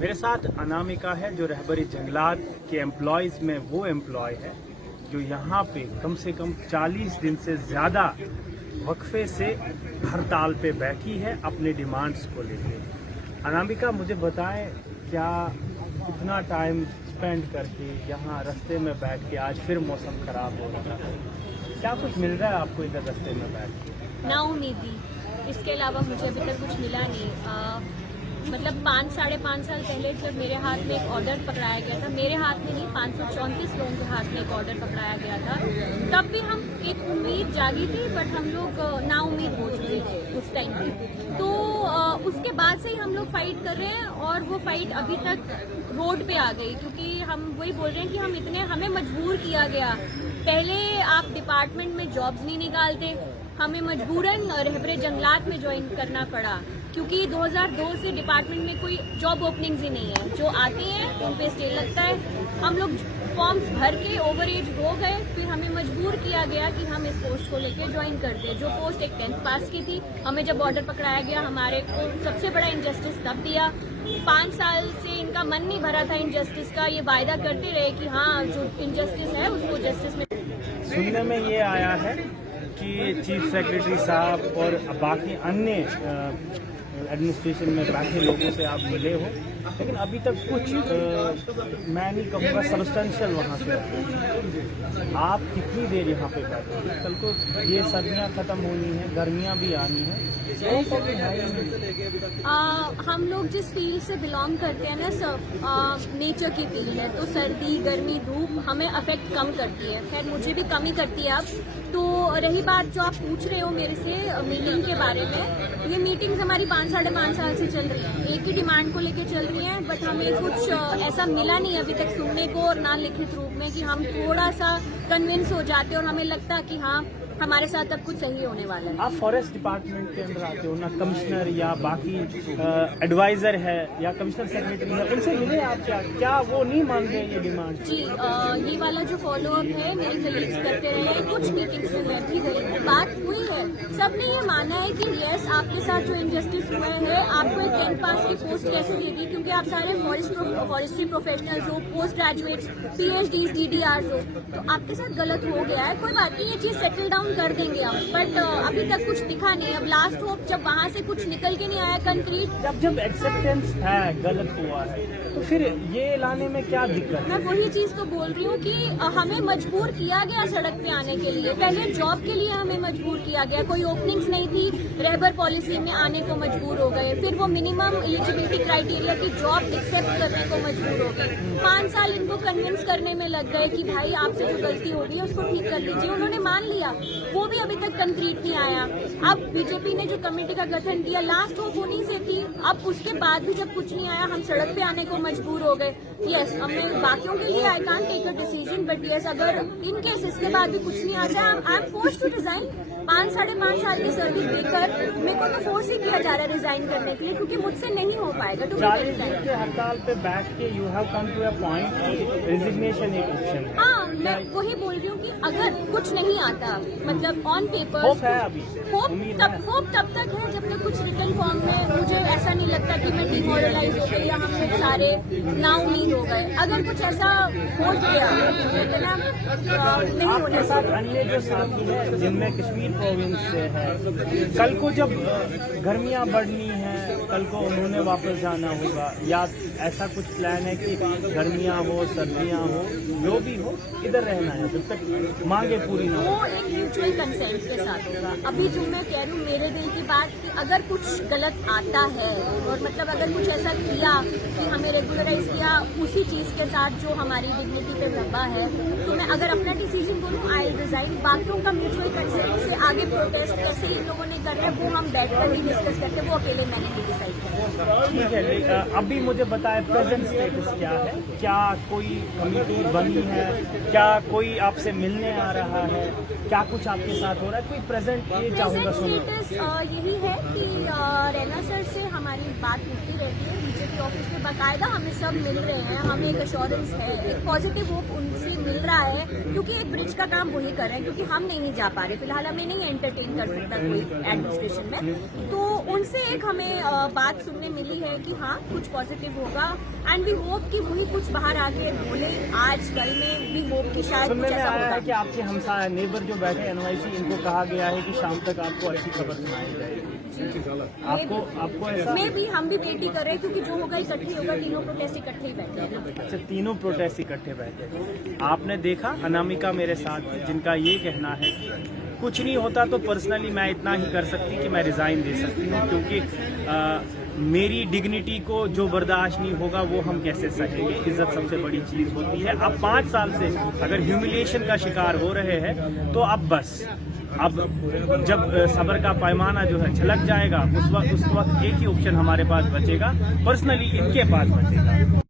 मेरे साथ अनामिका है जो रहबरी जंगलात के एम्प्लॉयज़ में वो एम्प्लॉय है जो यहाँ पे कम से कम 40 दिन से ज़्यादा वक्फे से हड़ताल पे बैठी है अपने डिमांड्स को लेके। अनामिका, मुझे बताएं, क्या इतना टाइम स्पेंड करके यहाँ रास्ते में बैठ के, आज फिर मौसम ख़राब हो रहा है, क्या कुछ मिल रहा है आपको इधर रास्ते में बैठ के? ना उम्मीदी, इसके अलावा मुझे अभी तक कुछ मिला नहीं। मतलब 5-5.5 साल पहले जब मेरे हाथ में एक ऑर्डर पकड़ाया गया था, मेरे हाथ में नहीं, 534 लोगों के हाथ में एक ऑर्डर पकड़ाया गया था, तब भी हम एक उम्मीद जागी थी, बट हम लोग ना उम्मीद हो चुके थे उस टाइम पे। तो उसके बाद से ही हम लोग फाइट कर रहे हैं और वो फाइट अभी तक रोड पे आ गई, क्योंकि हम वही बोल रहे हैं कि हमें मजबूर किया गया। पहले आप डिपार्टमेंट में जॉब्स नहीं निकालते, हमें मजबूरन रहबरे जंगलात में ज्वाइन करना पड़ा, क्योंकि 2002 से डिपार्टमेंट में कोई जॉब ओपनिंग्स ही नहीं है। जो आते हैं उन पे स्टे लगता है। हम लोग फॉर्म्स भर के ओवर एज हो गए, फिर हमें मजबूर किया गया कि हम इस पोस्ट को लेके ज्वाइन करते। जो पोस्ट एक 10th पास की थी, हमें जब ऑर्डर पकड़ाया गया, हमारे को सबसे बड़ा इनजस्टिस तब दिया। 5 साल से इनका मन नहीं भरा था इनजस्टिस का, ये वायदा करते रहे कि हाँ, जो इनजस्टिस है उसको जस्टिस में। सुनने में ये आया है कि चीफ सेक्रेटरी साहब और बाकी अन्य एडमिनिस्ट्रेशन में बैठे लोगों से आप मिले हो, लेकिन अभी तक कुछ मैं नहीं कहूँगा सब्सटेंशियल वहाँ से। आप कितनी देर यहाँ पे बैठे हो? कल को ये सर्दियाँ ख़त्म होनी है, गर्मियाँ भी आनी है, हम लोग जिस फील्ड से बिलोंग करते हैं ना सब, नेचर की फील्ड है, तो सर्दी गर्मी धूप हमें अफेक्ट कम करती है। खैर मुझे भी कम ही करती है अब। तो रही बात जो आप पूछ रहे हो मेरे से मीटिंग के बारे में, ये मीटिंग्स हमारी 5-5.5 साल से चल रही है, एक ही डिमांड को लेके चल रही है, बट हमें कुछ ऐसा मिला नहीं अभी तक सुनने को, और ना लिखित रूप में, कि हम थोड़ा सा कन्विंस हो जाते और हमें लगता कि हाँ, हमारे साथ अब कुछ सही होने वाला है। आप फॉरेस्ट डिपार्टमेंट के अंदर आते हो ना, कमिश्नर या बाकी एडवाइजर है या कमिश्नर सेक्रेटरी है, उनसे मिले आप? क्या वो नहीं मान रहे ये डिमांड? जी, ये वाला जो फॉलो अप है मेरे कलीग्स करते रहे हैं, कुछ मीटिंग्स में मैं भी गई, बात हुई है, सबने ये माना है कि यस, आपके साथ जो इनजस्टिस हुआ है, आपको एक 10th पास की पोस्ट कैसे देगी, क्योंकि आप सारे फॉरेस्ट्री प्रोफेशनल्स हो, पोस्ट ग्रेजुएट्स, PhDs, DDRs हो, तो आपके साथ गलत हो गया है। कोई बात नहीं, ये चीज सेटल डाउन कर देंगे हम, बट अभी तक कुछ दिखा नहीं। अब लास्ट होप, जब वहाँ से कुछ निकल के नहीं आया कंक्रीट, जब एक्सेप्टेंस है गलत हुआ है, तो फिर ये लाने में क्या दिक्कत? मैं वही चीज तो बोल रही हूँ कि हमें मजबूर किया गया सड़क पे आने के लिए। पहले जॉब के लिए हमें मजबूर किया गया, कोई ओपनिंग्स नहीं थी, रहबर पॉलिसी में आने को मजबूर हो गए। फिर वो मिनिमम एलिजिबिलिटी क्राइटेरिया की जॉब एक्सेप्ट करने को मजबूर हो गए। 5 साल इनको कन्विंस करने में लग गए कि भाई आपसे जो गलती हो गई है उसको ठीक कर लीजिए। उन्होंने मान लिया, वो भी अभी तक कंक्रीट नहीं आया। अब बीजेपी ने जो कमेटी का गठन किया, लास्ट होप उन्हीं से थी। अब उसके बाद भी जब कुछ नहीं आया, हम सड़क पे आने को मजबूर हो गए। यस, अब मैं बाकियों के लिए I can't take a decision, but yes, अगर इन केस इसके बाद भी कुछ नहीं आता, I am forced to resign. 5-5.5 साल की सर्विस देकर मेरे को तो फोर्स ही किया जा रहा है रिजाइन करने के लिए, क्योंकि मुझसे नहीं हो पाएगा। टू बी रिजाइन के हड़ताल पे बैठ के you have come to a point कि रेजिग्नेशन एक ऑप्शन है। हाँ, मैं वही बोल रही हूँ कि अगर कुछ नहीं आता, मतलब ऑन पेपर होप है, अभी होप तब तक है जब तक कुछ रिटर्न फॉर्म में, मुझे ऐसा नहीं लगता कि मैं डिमोरलाइज हो गई या हम लोग सारे ना उम्मीद हो गए। अगर कुछ ऐसा हो गया, लेकिन नहीं होने आपके साथ अन्य जो साथी है जिनमें कश्मीर प्रोविंस से है, कल को जब गर्मियां बढ़नी है, कल को उन्होंने वापस जाना होगा, या ऐसा कुछ प्लान है कि गर्मियां हो सर्दियां हो जो भी हो इधर रहना है जब तक मांगे पूरी ना हो? वो एक म्यूचुअल कंसेंट के साथ होगा। अभी जो मैं कह रही हूँ मेरे दिल की बात, कि अगर कुछ गलत आता है, और मतलब अगर कुछ ऐसा किया कि हमें रेगुलराइज किया उसी चीज़ के साथ जो हमारी डिग्निटी पे धब्बा है, तो मैं अगर अपना डिसीजन बोलूँ, आई रिजाइन। बाकियों का म्यूचुअल कंसेंट से आगे प्रोटेस्ट कैसे इन लोगों ने कर रहे हैं, वो हम बैठ कर ही डिस्कस करते, वो अकेले मैंने नहीं डिसाइड किया। ठीक है, अभी मुझे बताएं प्रेजेंट स्टेटस क्या है? क्या कोई कमेटी बनी है? क्या कोई आपसे मिलने आ रहा है? क्या कुछ आपके साथ हो रहा है? कोई प्रेजेंट ये चाहूँगा सुनना। स्टेटस यही है कि रैना सर से हमारी बात होती रहती है, बीजेपी ऑफिस में बाकायदा हमें सब मिल रहे हैं, हमें एक एश्योरेंस है, एक पॉजिटिव होप उनसे मिल रहा है, क्योंकि एक ब्रिज का काम वही कर रहे हैं, क्योंकि हम नहीं जा पा रहे, फिलहाल हमें नहीं एंटरटेन कर सकता कोई एडमिनिस्ट्रेशन में। तो उनसे एक हमें बात सुनने मिली है कि हाँ कुछ पॉजिटिव होगा, एंड वी होप कि वही कुछ बाहर आके बोले आज कल में, वी होप कि शायद कुछ सुनने में ऐसा आया है होगा। कि आपके हमसाया नेबर जो बैठे NYC, इनको कहा गया है कि शाम तक आपको अच्छी खबर सुनाई जाएगी। आपको ऐसा में भी हम भी वेट ही कर रहे हैं, क्योंकि जो होगा इकट्ठे होगा, तीनों प्रोटेस्ट इकट्ठे ही बैठे हैं ना। अच्छा, तीनों प्रोटेस्ट इकट्ठे बैठे हैं। आपने देखा अनामिका मेरे साथ थी, जिनका ये कहना है कि कुछ नहीं होता तो पर्सनली मैं इतना ही कर सकती कि मैं रिजाइन दे सकती हूँ, क्योंकि मेरी डिग्निटी को जो बर्दाश्त नहीं होगा वो हम कैसे सहेंगे। इज्जत सबसे बड़ी चीज होती है। अब 5 साल से अगर ह्यूमिलिएशन का शिकार हो रहे हैं तो अब बस, अब जब सब्र का पैमाना जो है छलक जाएगा, उस वक्त एक ही ऑप्शन हमारे पास बचेगा, पर्सनली इनके पास बचेगा।